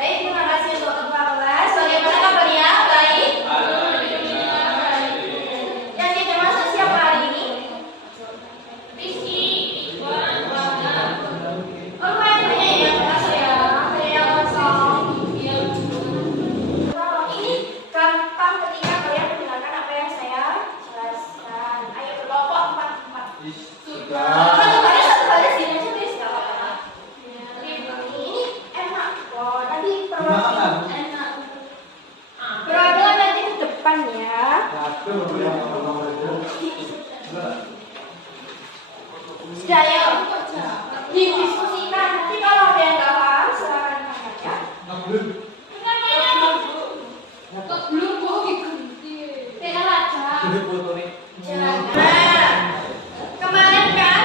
Baik, terima kasih untuk ketua kelas. Bagaimana kabarnya? Baik. Yang tidak masuk siapa hari ini? Rizky. Oh, banyak ya kelas ya. Ada yang kosong. Ini gampang ketika kalian mendengarkan apa yang saya jelaskan. Ayo berkelompok 4-4. Sudah. Satu baris gini aja guys, nggak apa-apa. Ini enak kok. Nanti enak. Berada nanti ke depan ya. Sudah ya. Didiskusikan. Nanti kalau ada yang nggak paham silakan tanya ya. Belum mau diganti. Tinggal aja. Jangan. Kemarin kan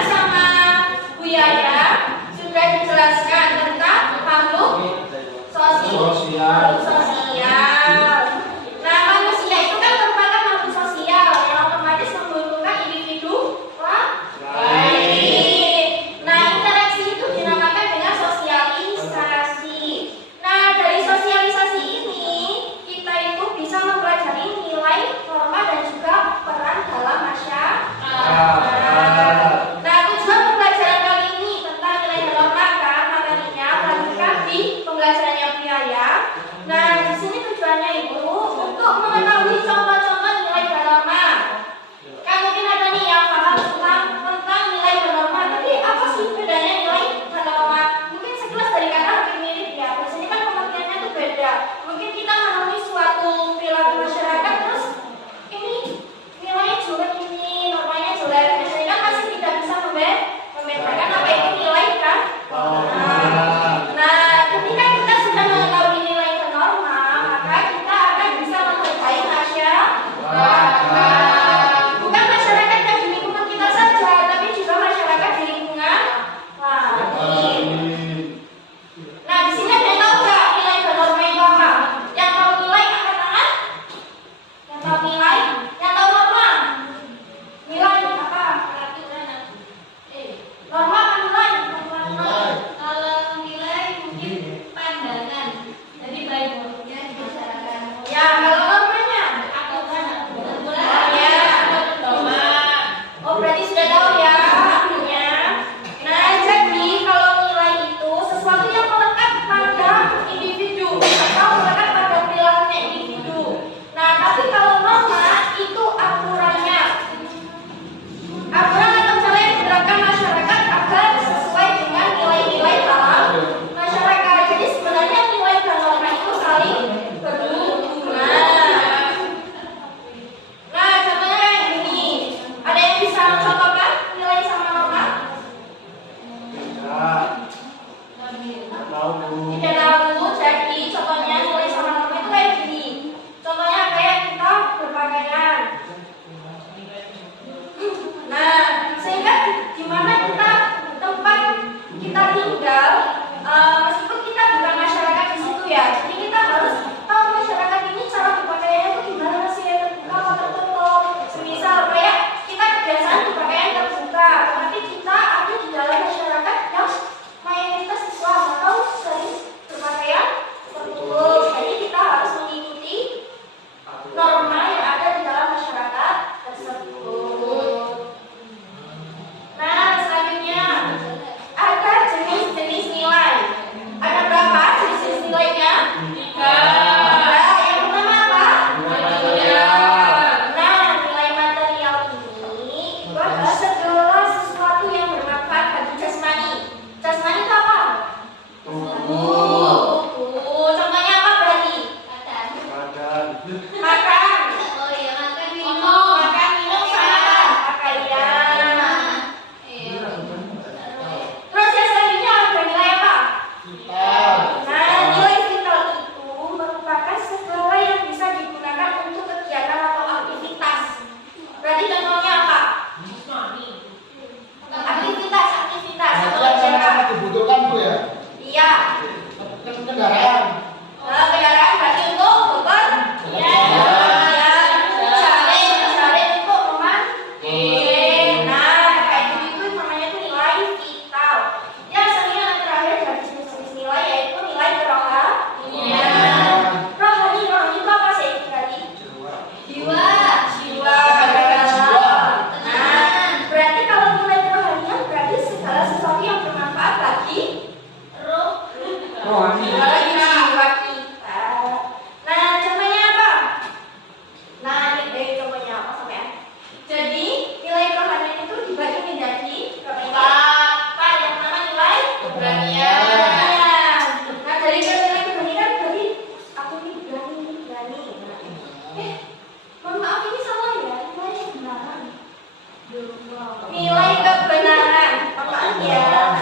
Nilai kebenaran. Maaf ya.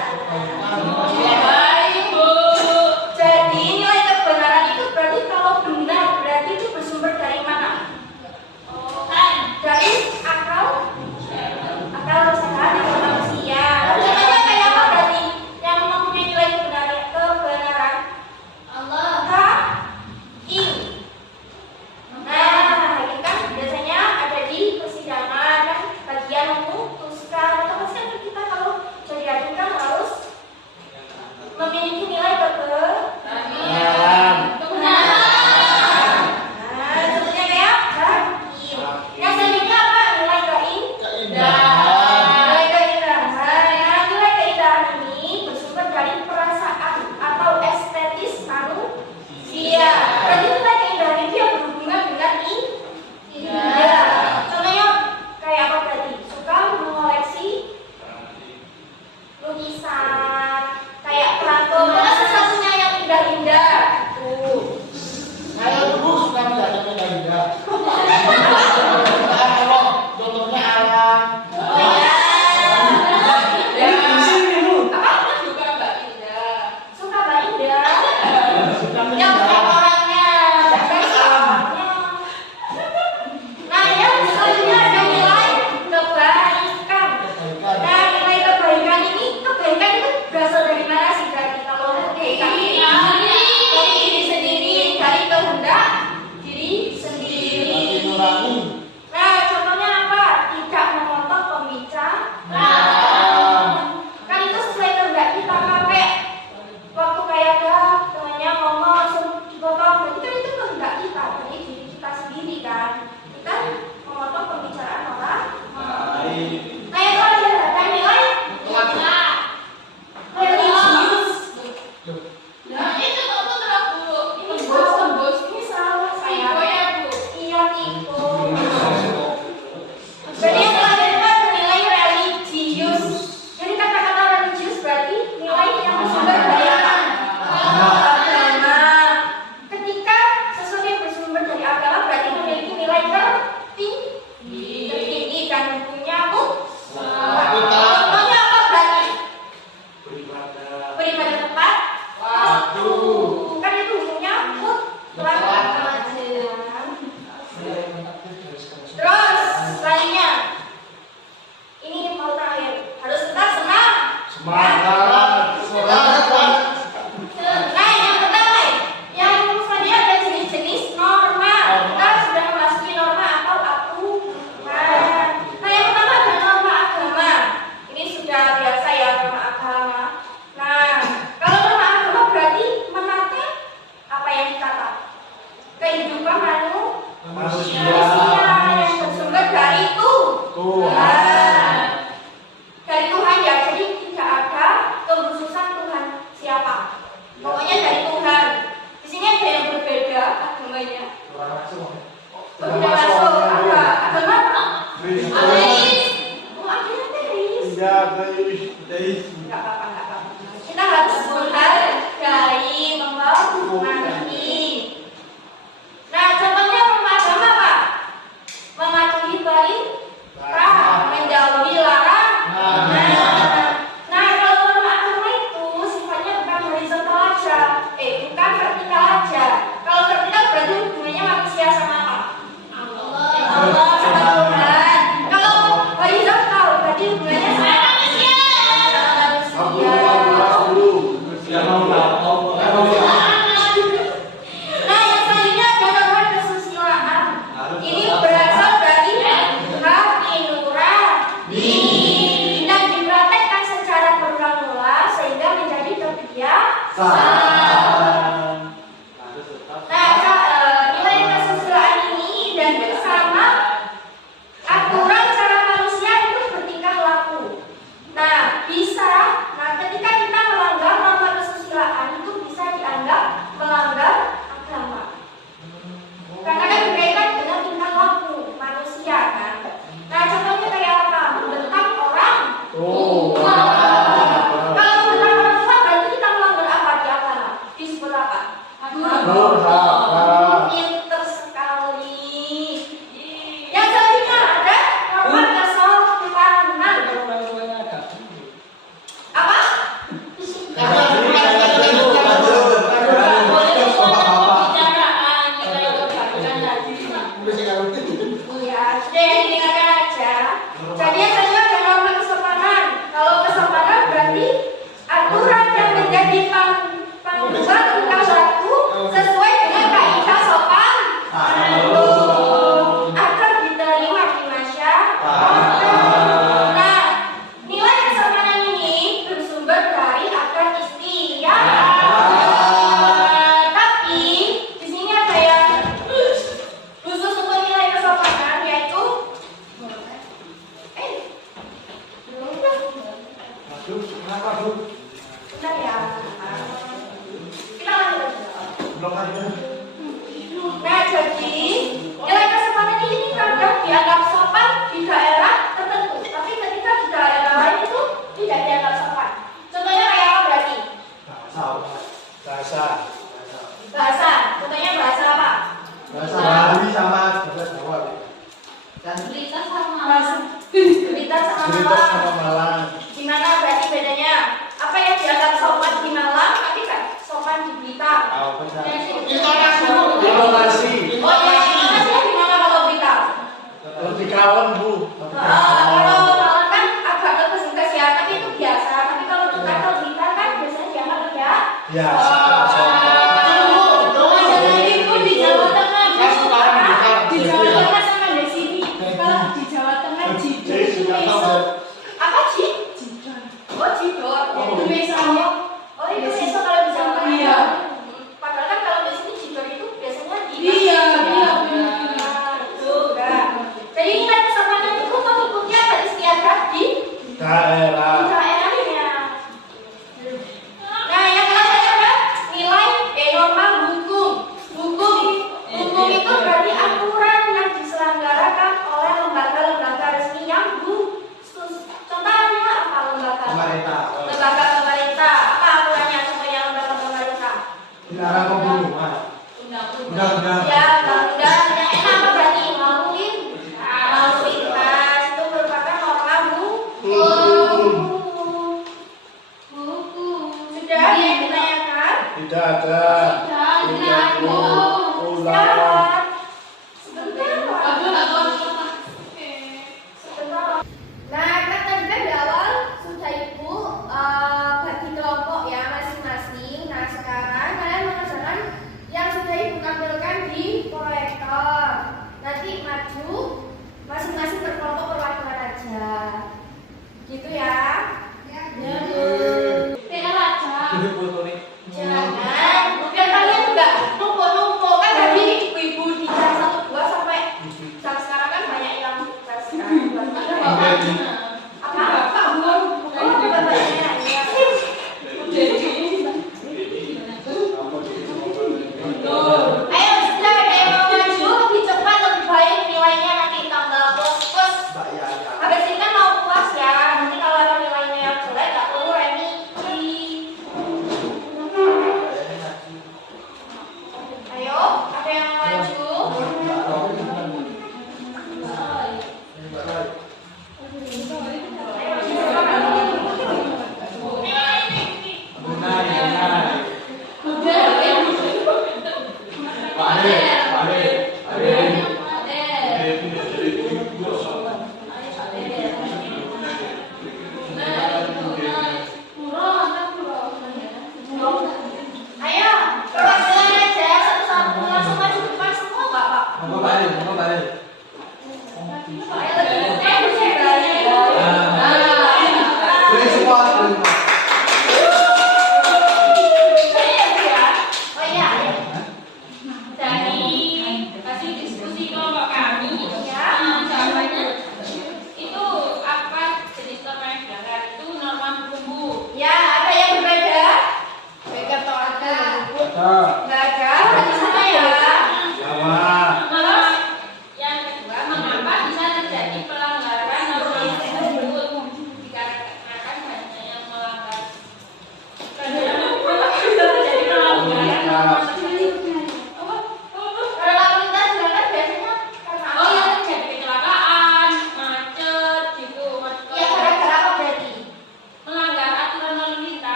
Jadi nilai kebenaran itu berarti kalau benar berarti itu bersumber dari mana? Dari akal sehat akal manusia. Contohnya kayak apa berarti yang mempunyai nilai kebenaran? I. Nah, ini kan biasanya ada di persidangan kan bagian memutuskan atau pasti kan kita kalau jadi hakim kan harus memiliki nilai kebenaran. Nah, contohnya kayak hakim. Yang selanjutnya apa? Nilai keindahan. Nilai keindahan. Nah, nilai keindahan ini bersumber dari perasaan atau estetis manusia. Berarti nilai keindahan itu yang berhubungan dengan indah. Contohnya kayak apa berarti? Suka mengoleksi lukisan, kayak perangko, sesuatunya yang indah-indah. Tuh. Saya dulu suka melihat indah-indah. Kalau contohnya alam. Oh ya. Suka Mbak Indah. Yang bukan orangnya. Nah, yang selanjutnya ada nilai kebaikan. Nah, nilai kebaikan ini itu berasal dari mana sih berarti kalau dari diri sendiri, dari kehendak diri sendiri. Nah, contohnya apa? Tidak memotong pembicaraan. Kan itu sesuai kehendak kita kan kayak waktu kayak ada temannya ngomong langsung dipotong. Berarti kan itu kehendak kita, dari diri kita sendiri kan. Kita memotong pembicaraan orang. Nah, yang terakhir ada nilai religius. Ini salah saya. Iya, Tiko. Jadi yang terakhir itu ada nilai religius. Jadi kata-kata religius berarti nilai yang bersumber dari apa? Agama. Ketika sesuatu yang bersumber dari agama berarti memiliki nilai tertinggi dan punya contohnya apa berarti? Beribadah tepat waktu. Kan itu punya mutlak. Terus selanjutnya ini mau terakhir harus tetap senang. Nah, yang pertama yang selanjutnya ada jenis-jenis norma. Kita sudah memasuki norma atau aturan. Nah, yang pertama ada norma agama. Ini sudah biasa ya norma agama. Nah, kalau norma agama berarti menata apa yang ditata? Kehidupan manusia yang bersumber dari Tuhan. Dari Tuhan ya, jadi tidak ada kekhususan Tuhan siapa. Pokoknya dari Tuhan. Di sini ada yang berbeda agamanya. Berbeda langsung ada agama apa? Ateis. Oh, akhirnya ateis. Enggak apa-apa. Kita harus menghargai, menghormati. Nah, contohnya norma agama apa? Mematuhi perintah, menjauhi larangan. Nah, kalau norma agama itu sifatnya bukan horizontal aja, bukan vertikal aja. Kalau vertikal berarti hubungannya manusia sama apa? Allah sama Tuhan. Kalau horizontal berarti hubungannya sama manusia. Nah, yang selanjutnya ada norma kesusilaan. Ini berasal dari hati nurani dan dipraktekkan secara berulang-ulang sehingga menjadi terbiasa. Nah, nilai kesusilaan ini dan bersama aturan cara manusia itu bertingkah laku. Nah, ketika kita melanggar norma kesusilaan itu bisa dianggap melanggar agama. Karena kan berkaitan dengan tingkah laku manusia kan. Nah, contohnya kayak apa? Membentak orang tua. Kalau membentak orang tua berarti kita melanggar apa di agama? Kenapa, Bu? Bentar ya. Kita lanjut. Belum ada. Nah, jadi nilai kesopanan ini kadang dianggap sopan di daerah tertentu, tapi ketika di daerah lain itu tidak dianggap sopan. Contohnya kayak apa berarti? Bahasa. Bahasa. Contohnya bahasa apa? Bahasa Bali sama bahasa Jawa. Berita sama Blitar sama Cerita Malang. sama Malang. Gimana berarti bedanya? Apa yang dianggap sopan di Malang, tapi kan sopan di Blitar. Intonasi Bu. Intonasi. Oh ya, intonasinya gimana kalau Blitar? Lebih kalem, Bu. Kalau Malang kan agak terkesan ya, tapi itu biasa. Tapi kalau Blitar kan biasanya dianggap ya. Biasa. Jangan ikut di Jawa Tengah. Saya suka orang Blitar. Di Jawa Tengah sama di sini. Kalau di Jawa Tengah Jidor itu besok. Apa sih? Jidor. Oh, Jidor. Itu besoknya. Oh, itu besok kalau di Jawa Tengah. Iya. Padahal kan kalau di sini Jidor itu biasanya di Iya, benar. benar. Jadi nilai kesopanan itu pengikutnya harus dianggap di Daerah.